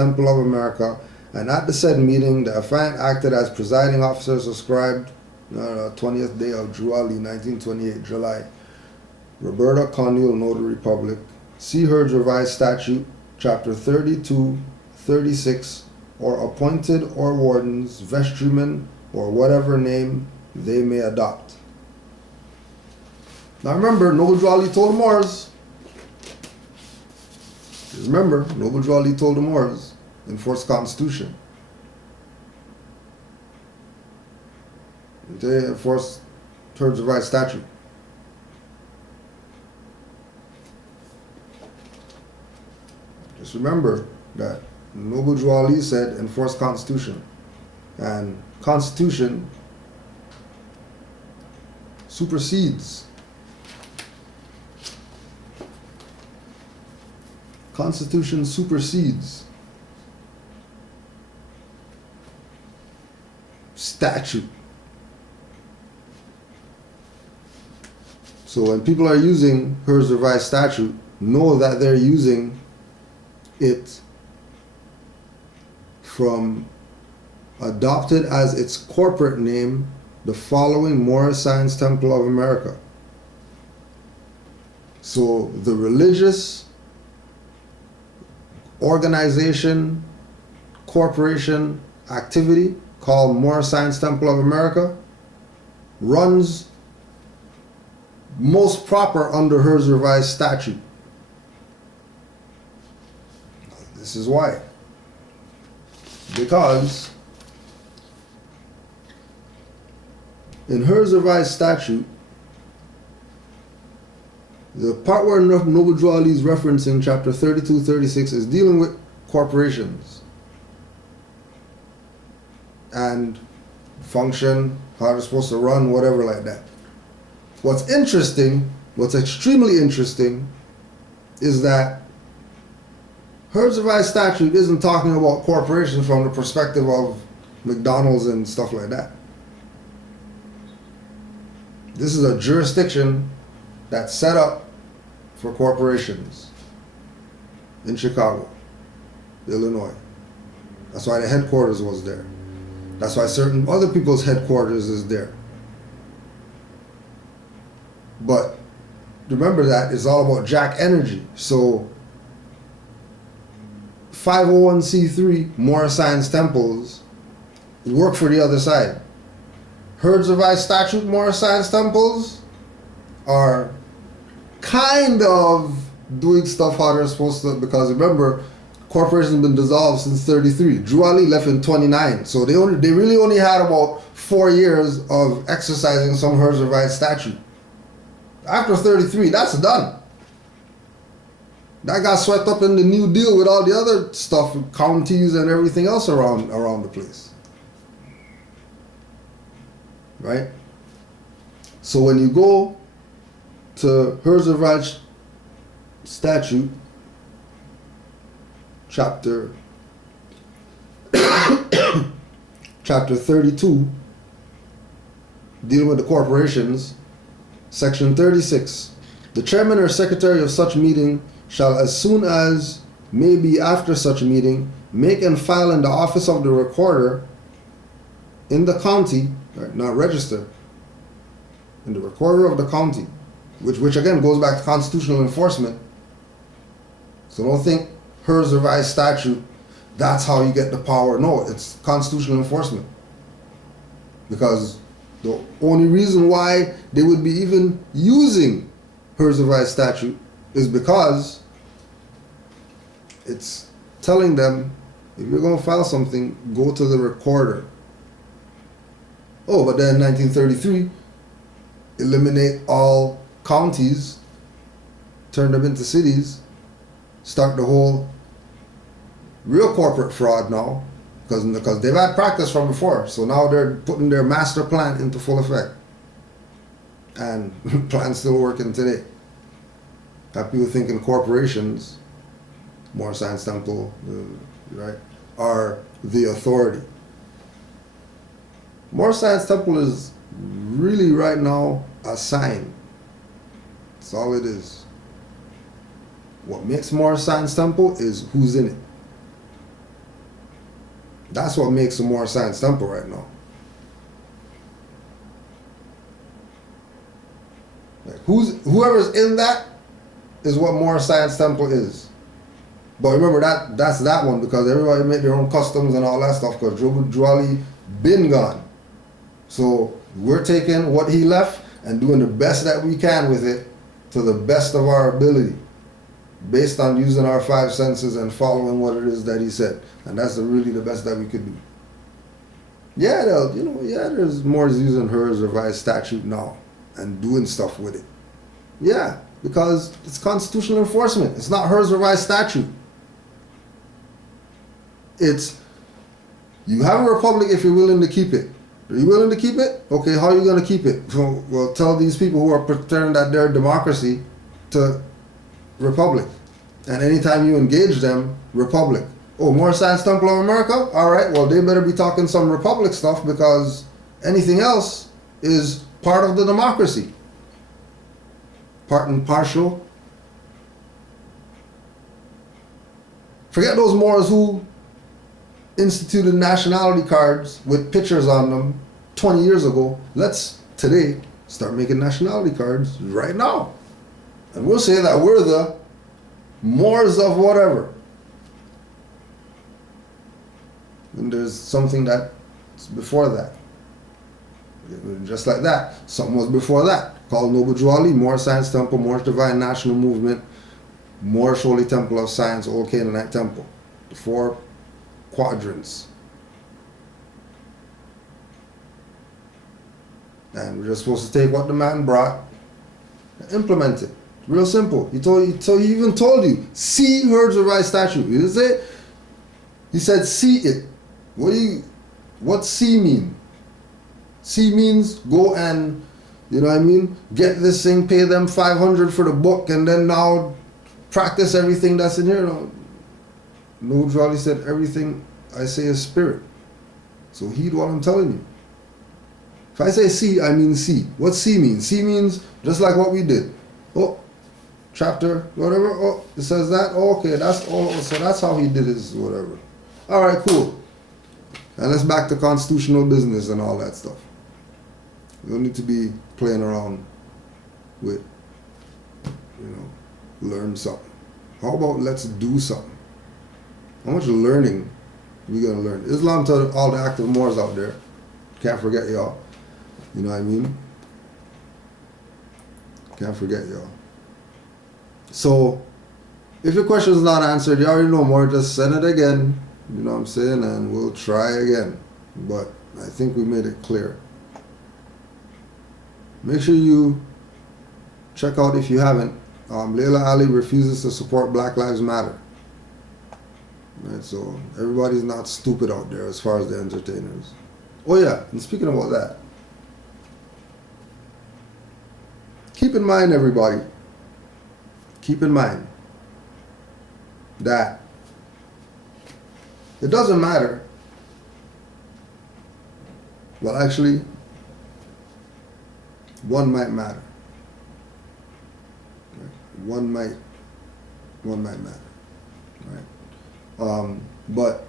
Temple of America, and at the said meeting, the affiant acted as presiding officer subscribed 20th day of July 1928, July. Roberta Conneal, Notary Public. See Herds Revised Statute, Chapter 32, 36, or appointed or wardens, vestrymen, or whatever name they may adopt. Now remember, Noble Drew Ali told the Moors. Remember, Noble Drew Ali told the Moors, enforce Constitution. They enforce Herds Revised Statute. Just remember that Noble Drew Ali said enforce Constitution. And Constitution supersedes. Constitution supersedes statute. So when people are using Herds Revised Statute, know that they're using it from adopted as its corporate name, the following Morris Science Temple of America. So the religious organization, corporation, activity called Morris Science Temple of America runs most proper under Herds Revised Statute. This is why. Because in Herds Revised Statute, the part where Noble Drew Ali is referencing, chapter 32, 36, is dealing with corporations and function, how they're supposed to run, whatever like that. What's interesting, what's extremely interesting, is that Herds Revised Statute isn't talking about corporations from the perspective of McDonald's and stuff like that. This is a jurisdiction that's set up for corporations in Chicago, Illinois. That's why the headquarters was there. That's why certain other people's headquarters is there. But remember that it's all about Jack Energy. So 501c3 Morris Science Temples work for the other side. Herds Revised Statute Morris Science Temples are kind of doing stuff how they're supposed to, because remember, corporations have been dissolved since 33. Drew Ali left in 29, so they really only had about 4 years of exercising some Herds Revised Statute. After 33, that's done. That got swept up in the New Deal with all the other stuff, counties and everything else around the place. Right? So when you go to Herds Revised Statute, chapter 32, dealing with the corporations, section 36, the chairman or secretary of such meeting shall, as soon as may be after such meeting, make and file in the office of the recorder in the county, right, not register, in the recorder of the county, which again goes back to constitutional enforcement. So don't think Herds Revised Statute, that's how you get the power. No, it's constitutional enforcement. Because the only reason why they would be even using Herds Revised Statute is because it's telling them, if you're going to file something, go to the recorder. Oh, but then 1933, eliminate all counties, turn them into cities, start the whole real corporate fraud now, because they've had practice from before. So now they're putting their master plan into full effect. And plan's still working today. Have people thinking corporations, Morris Science Temple, right, are the authority. Morris Science Temple is really right now a sign. That's all it is. What makes Morris Science Temple is who's in it. That's what makes a more science temple right now. Like whoever's in that is what more science temple is. But remember that's that one because everybody made their own customs and all that stuff because Jwali been gone. So we're taking what he left and doing the best that we can with it to the best of our ability, based on using our five senses and following what it is that he said. And that's really the best that we could do. Yeah, there's more using Hers Revised Statute now and doing stuff with it. Yeah, because it's constitutional enforcement. It's not Hers Revised Statute. It's, you have a republic if you're willing to keep it. Are you willing to keep it? Okay, how are you going to keep it? So, well, tell these people who are pretending that they're democracy to republic. And anytime you engage them, republic. Oh, more Science Temple of America? All right, well, they better be talking some republic stuff because anything else is part of the democracy. Part and partial. Forget those Moors who instituted nationality cards with pictures on them 20 years ago. Let's today start making nationality cards right now. And we'll say that we're the Moors of whatever. And there's something that's before that. Just like that. Something was before that. Called Noble Jwali, Moor Science Temple, Moorish Divine National Movement, Moorish Holy Temple of Science, Old Canaanite Temple. The four quadrants. And we're just supposed to take what the man brought and implement it. Real simple. He even told you, see Hers Revised Statute. You didn't say, he said see it. What see mean? See means go and, you know what I mean, get this thing, pay them $500 for the book, and then now practice everything that's in here. No, Jolly said everything I say is spirit. So heed what I'm telling you. If I say see, I mean see. What see means? See means just like what we did. Oh, chapter, whatever. Oh, it says that. Oh, okay, that's all. So that's how he did his whatever. All right, cool. And let's back to constitutional business and all that stuff. We don't need to be playing around with, learn something. How about let's do something? How much learning we gonna learn? Islam to all the active Moors out there. Can't forget y'all. You know what I mean? Can't forget y'all. So, if your question is not answered, you already know more, just send it again. You know what I'm saying? And we'll try again. But I think we made it clear. Make sure you check out, if you haven't, Layla Ali refuses to support Black Lives Matter. Right, so everybody's not stupid out there as far as the entertainers. Oh yeah, and speaking about that, keep in mind, everybody, keep in mind that it doesn't matter. Well, actually, one might matter. Right? One might matter. Right? But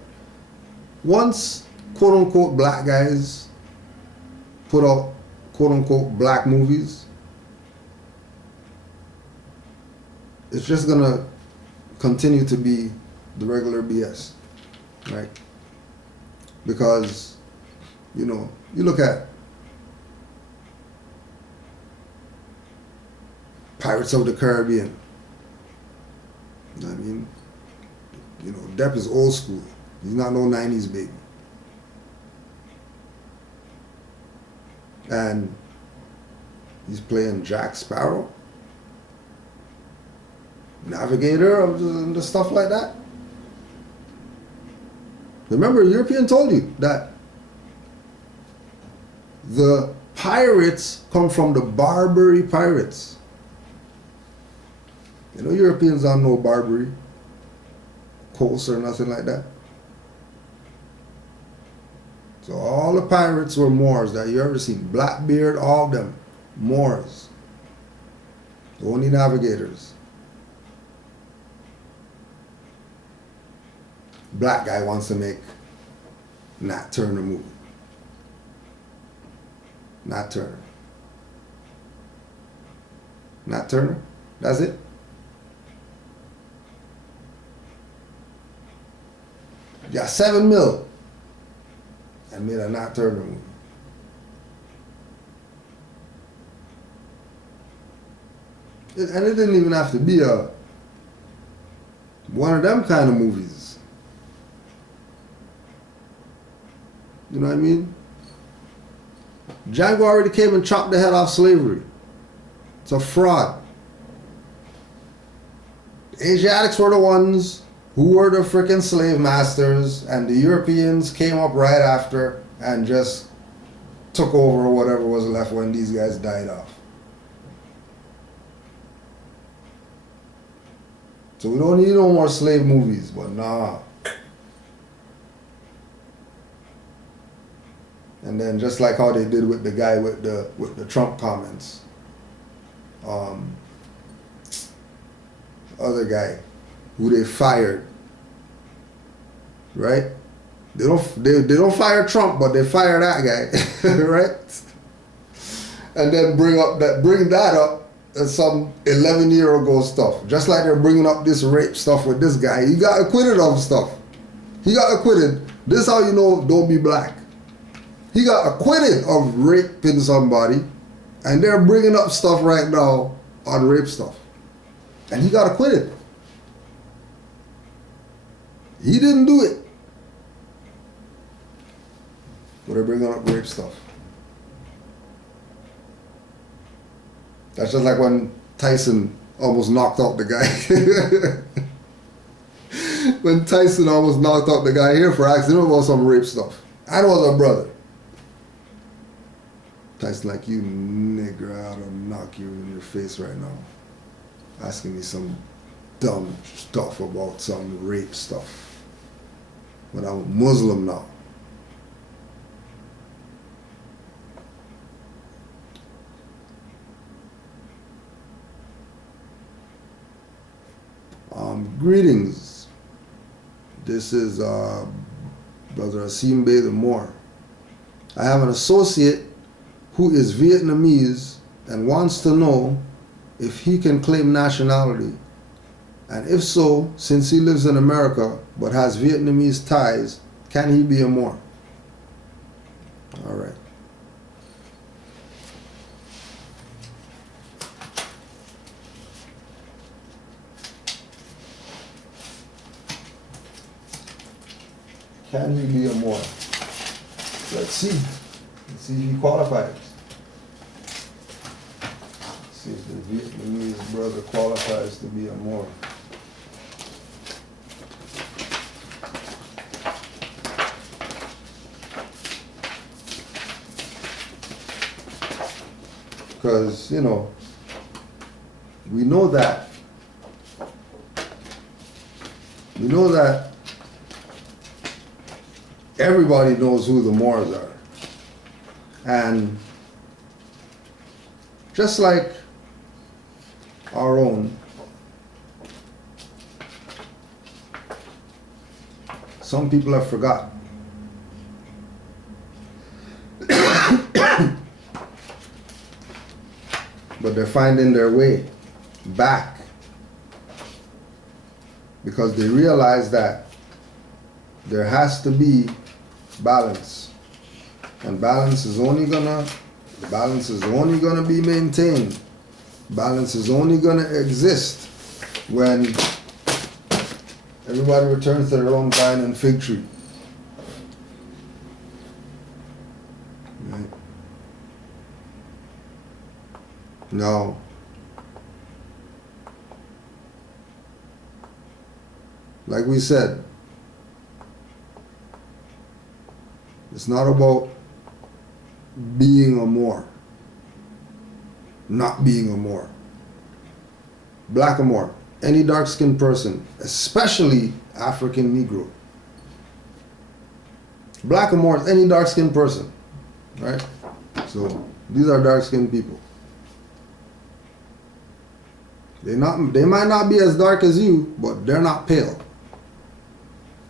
once quote unquote black guys put out quote unquote black movies, it's just gonna continue to be the regular BS, right? Because, you look at Pirates of the Caribbean. I mean, Depp is old school. He's not no 90s baby. And he's playing Jack Sparrow, navigator of the stuff like that. Remember, European told you that the pirates come from the Barbary pirates. Europeans don't know Barbary coast or nothing like that. So all the pirates were Moors that you ever seen. Blackbeard, all of them, Moors. The only navigators. Black guy wants to make Nat Turner movie. Nat Turner. Nat Turner? That's it? Got $7 million and made a Nat Turner movie. And it didn't even have to be one of them kind of movies. You know what I mean? Django already came and chopped the head off slavery. It's a fraud. The Asiatics were the ones who were the freaking slave masters, and the Europeans came up right after and just took over whatever was left when these guys died off. So we don't need no more slave movies, but nah. And then just like how they did with the guy with the Trump comments, other guy who they fired, right? They don't fire Trump, but they fire that guy, right? And then bring that up as some 11-year-ago stuff. Just like they're bringing up this rape stuff with this guy. He got acquitted of stuff. He got acquitted. This is how you know don't be black. He got acquitted of raping somebody, and they're bringing up stuff right now on rape stuff. And he got acquitted. He didn't do it. But they're bringing up rape stuff. That's just like when Tyson almost knocked out the guy. When Tyson almost knocked out the guy here for accident about some rape stuff. And it was a brother. Tyson like, you nigger, I'll knock you in your face right now. Asking me some dumb stuff about some rape stuff. But I'm Muslim now. Greetings. This is Brother Asim Bey the Moore. I have an associate who is Vietnamese and wants to know if he can claim nationality, and if so, since he lives in America but has Vietnamese ties, can he be a Moor? All right. Can he be a Moor? Let's see. Let's see if he qualifies. Let's see if the Vietnamese brother qualifies to be a Moor. Because, you know, we know that everybody knows who the Moors are. And just like our own, some people have forgotten. But they're finding their way back because they realize that there has to be balance, and balance is only gonna be maintained. Balance is only gonna exist when everybody returns to their own vine and fig tree. Right? No. Like we said, it's not about being a Moor, not being a Moor. Black or Moor, any dark-skinned person, especially African Negro. Black or Moor, any dark-skinned person, right? So these are dark-skinned people. They might not be as dark as you, but they're not pale.